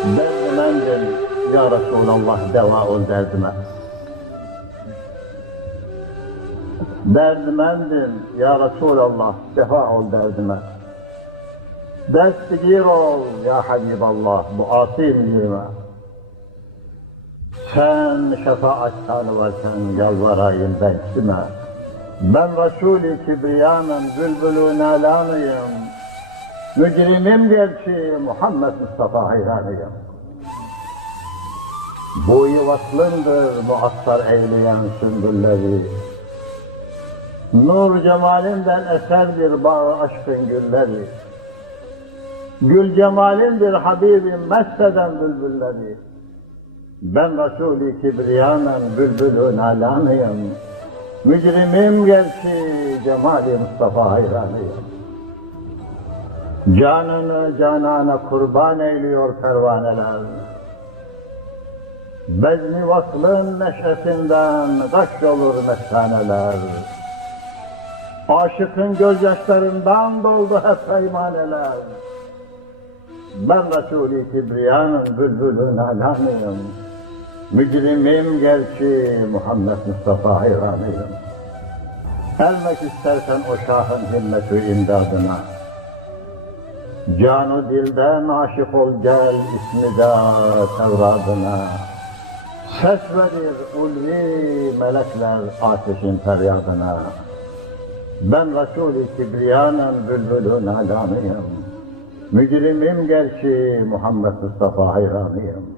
Derdimendim ya Resulallah deva ol derdime. Derdimendim ya Resulallah defa ol derdime. Destigir ol ya Habiballah bu asi mührime. Sen şefaat varken yalvarayım ben kime? Ben Resul-i Kibriyan'ın bülbülü nalanıyım. Mücrimim gerçi Muhammed Mustafa hayranıyım. Bu yuvaslındır muassar eyleyen sümbülleri. Nur cemalinden eserdir bağ aşkın gülleri. Gül cemalindir Habibim messeden bülbülleri. Ben Resul-i Kibriyan'ın bülbülü nalanıyım. Mücrimim gerçi cemali Mustafa hayranıyım. Canını canana kurban eyliyor pervaneler. Bezni vaslın neşesinden kaş olur mestaneler. Aşıkın gözyaşlarından doldu hep peymaneler. Ben Resul-i Kibriyan'ın bülbülü nalanıyım. Mücrimim gerçi Muhammed Mustafa hayranıyım. Elmek istersen o şahın himmeti imdadına. Canı dilden aşık ol gel ismi de Tevradına. Ses verir ulvi melekler ateşin feryadına. Ben Resul-i Kibriyan'ın bülbülü nalanıyım. Mücrimim gerçi Muhammed Mustafa hayranıyım.